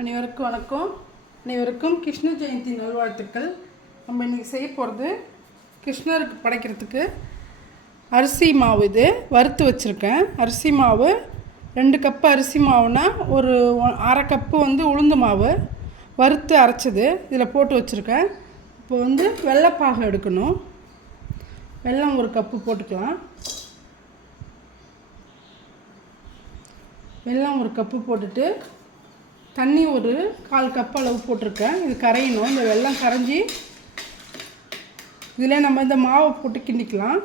அனைவருக்கும் வணக்கம். அனைவருக்கும் கிருஷ்ண ஜெயந்தி நல்வாழ்த்துக்கள். நம்ம இன்றைக்கி செய்ய போகிறது கிருஷ்ணருக்கு படைக்கிறதுக்கு அரிசி மாவு. இது வறுத்து வச்சுருக்கேன். அரிசி மாவு 2 கப்பு அரிசி மாவுனா ஒரு அரை கப்பு உளுந்து மாவு வறுத்து அரைச்சது இதில் போட்டு வச்சுருக்கேன். இப்போ வெள்ளைப்பாகு எடுக்கணும். வெல்லம் 1 கப்பு போட்டுக்கலாம். வெல்லம் 1 கப்பு போட்டுட்டு தண்ணி ஒரு 1/4 கப் அளவு போட்டிருக்கேன். இது கரையணும். இந்த வெல்லம் கரைஞ்சி இதில் நம்ம இந்த மாவை போட்டு கிண்டிக்கலாம்.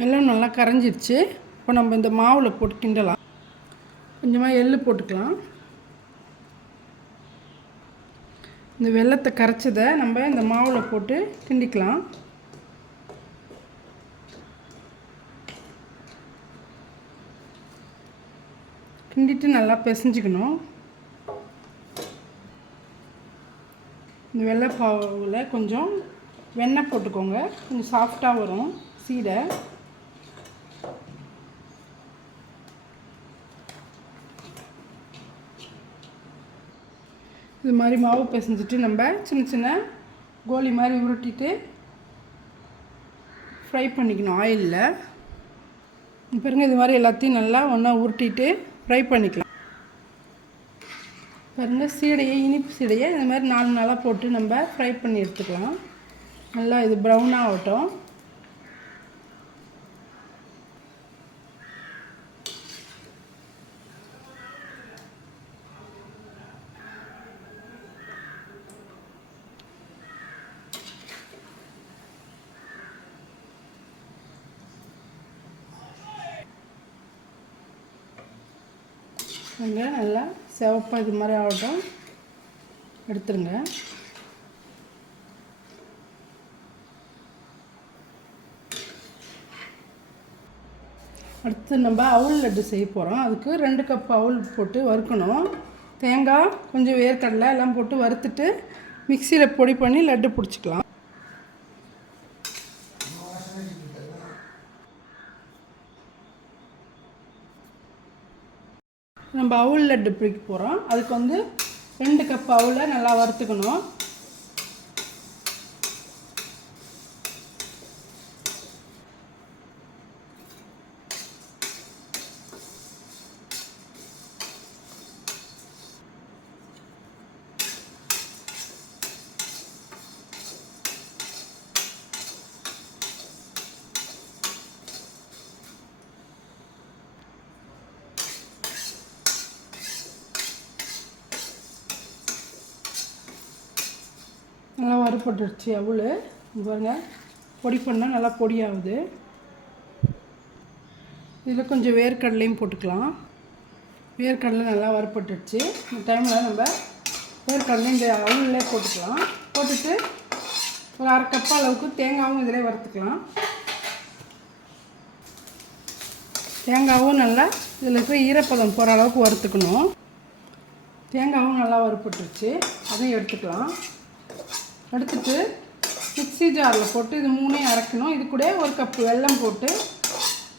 வெல்லம் நல்லா கரைஞ்சிருச்சு. இப்போ நம்ம இந்த மாவில் போட்டு கிண்டலாம். கொஞ்சமாக எள்ளு போட்டுக்கலாம். இந்த வெல்லத்தை கரைச்சதை நம்ம இந்த மாவில் போட்டு கிண்டிக்கலாம். கிண்டிட்டு நல்லா பிசைஞ்சிக்கணும். இந்த வெள்ளைப்பாவில் கொஞ்சம் வெண்ணெய் போட்டுக்கோங்க. கொஞ்சம் சாஃப்டாக வரும் சீடை. இது மாதிரி மாவு பிசைஞ்சிட்டு நம்ம சின்ன சின்ன கோலி மாதிரி உருட்டிட்டு ஃப்ரை பண்ணிக்கணும் ஆயிலில். பாருங்கள், இது மாதிரி எல்லாத்தையும் நல்லா ஒன்றா உருட்டிட்டு ஃப்ரை பண்ணிக்கலாம். பாருங்கள், சீடையை இனிப்பு சீடையை இந்த மாதிரி 4 நாளாக போட்டு நம்ம ஃப்ரை பண்ணி எடுத்துக்கலாம். நல்லா இது ப்ரௌனாக ஆகட்டும். நல்லா சிவப்பாக இது மாதிரி ஆகட்டும். எடுத்துருங்க. அடுத்து நம்ம அவுள் லட்டு செய்ய போகிறோம். அதுக்கு 2 கப் அவுள் போட்டு வறுக்கணும். தேங்காய், கொஞ்சம் வேர்க்கடலை எல்லாம் போட்டு வறுத்துட்டு மிக்சியில் பொடி பண்ணி லட்டு பிடிச்சிக்கலாம். நம்ம அவுள் லட்டு பிடிக்க போகிறோம். அதுக்கு 2 கப் அவுளை நல்லா வறுத்துக்கணும். நல்லா வறுபட்டுருச்சு அவுள். பாருங்க, பொடி பண்ணால் நல்லா பொடியாகுது. இதில் கொஞ்சம் வேர்க்கடலையும் போட்டுக்கலாம். வேர்க்கடலை நல்லா வறுபட்டுருச்சு. இந்த டைமில் நம்ம வேர்க்கடலை இந்த அவுள்லே போட்டுக்கலாம். போட்டுட்டு ஒரு அரை கப் அளவுக்கு தேங்காயும் இதிலே வறுத்துக்கலாம். தேங்காயும் நல்லா இதில் இருக்கிற ஈரப்பதம் போகிற அளவுக்கு வறுத்துக்கணும். தேங்காயும் நல்லா வறுபட்டுருச்சு. அதையும் எடுத்துக்கலாம். எடுத்துட்டு மிக்ஸி ஜாரில் போட்டு இது 3ஐயும் அரைக்கணும். இது கூட 1 கப் வெல்லம் போட்டு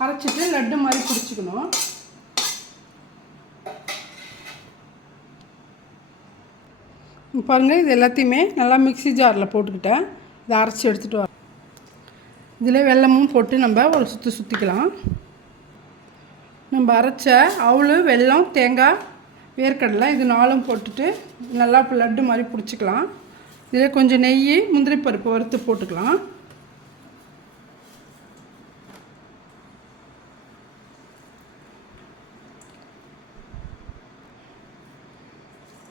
அரைச்சிட்டு லட்டு மாதிரி பிடிச்சிக்கணும். பாருங்கள், இது எல்லாத்தையுமே நல்லா மிக்ஸி ஜாரில் போட்டுக்கிட்டேன். இதை அரைச்சி எடுத்துகிட்டு வர இதில் வெல்லமும் போட்டு நம்ம ஒரு சுற்றிக்கலாம். நம்ம அரைச்ச அவுள், வெல்லம், தேங்காய், வேர்க்கடலை இது 4ம் போட்டுட்டு நல்லா லட்டு மாதிரி பிடிச்சிக்கலாம். இதில் கொஞ்சம் நெய், முந்திரி பருப்பு வறுத்து போட்டுக்கலாம்.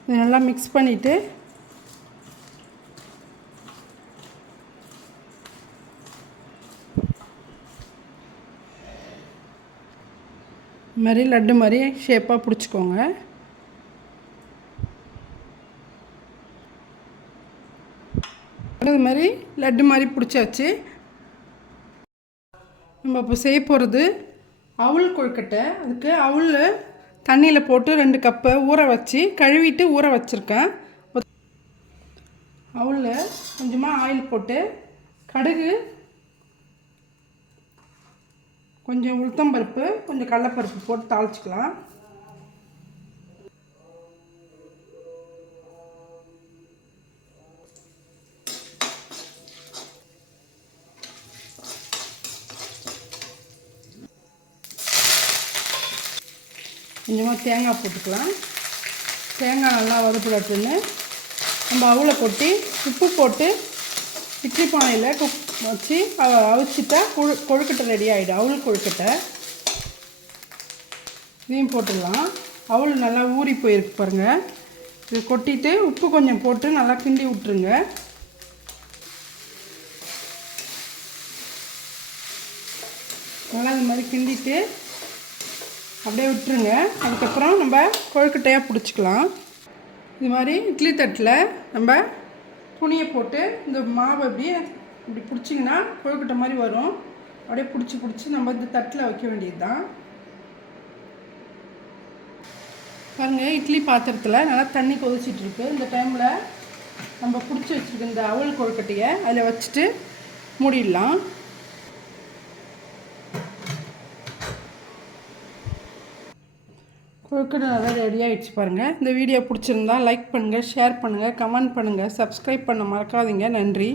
இது நல்லா மிக்ஸ் பண்ணிவிட்டு இது மாதிரி லட்டு மாதிரி ஷேப்பாக பிடிச்சிக்கோங்க. இது மாதிரி லட்டு மாதிரி பிடிச்சாச்சு. நம்ம இப்போ செய்ய போகிறது அவுள் கொழுக்கட்டை. அதுக்கு அவுள் தண்ணியில் போட்டு 2 கப்பு ஊற வச்சு கழுவிட்டு ஊற வச்சுருக்கேன். அவளில் கொஞ்சமாக ஆயில் போட்டு கடுகு, கொஞ்சம் உளுத்தம்பருப்பு, கொஞ்சம் கடலைப்பருப்பு போட்டு தாளிச்சிக்கலாம். கொஞ்சமாக தேங்காய் போட்டுக்கலாம். தேங்காய் நல்லா வறுபடட்டுன்னு நம்ம அவலை கொட்டி உப்பு போட்டு இட்லி பானையில் வச்சு அவிச்சிட்டா கொழுக்கட்டை ரெடி ஆகிடும். அவல் கொழுக்கட்டை இதையும் போட்டுடலாம். அவல் நல்லா ஊறி போயிருக்கு பாருங்கள். இது கொட்டிட்டு உப்பு கொஞ்சம் போட்டு நல்லா கிண்டி விட்டுருங்க. நல்லா இந்த மாதிரி கிண்டிட்டு அப்படியே விட்டுருங்க. அதுக்கப்புறம் நம்ம கொழுக்கட்டையாக பிடிச்சிக்கலாம். இது மாதிரி இட்லி தட்டில் நம்ம துணியை போட்டு இந்த மாவை அப்படியே இப்படி பிடிச்சிங்கன்னா கொழுக்கட்டை மாதிரி வரும். அப்படியே பிடிச்சி நம்ம இந்த தட்டில் வைக்க வேண்டியது தான். பாருங்கள், இட்லி பாத்திரத்தில் நல்லா தண்ணி கொதிச்சிட்ருக்கு. இந்த டைமில் நம்ம பிடிச்சி வச்சுருக்க இந்த அவல் கொழுக்கட்டையை அதில் வச்சுட்டு மூடிடலாம். கொழுக்கட்டை நல்லா ரெடி ஆகிடுச்சு பாருங்கள். இந்த வீடியோ பிடிச்சிருந்தா லைக் பண்ணுங்கள், ஷேர் பண்ணுங்கள், கமெண்ட் பண்ணுங்கள், சப்ஸ்கிரைப் பண்ண மறக்காதீங்க. நன்றி.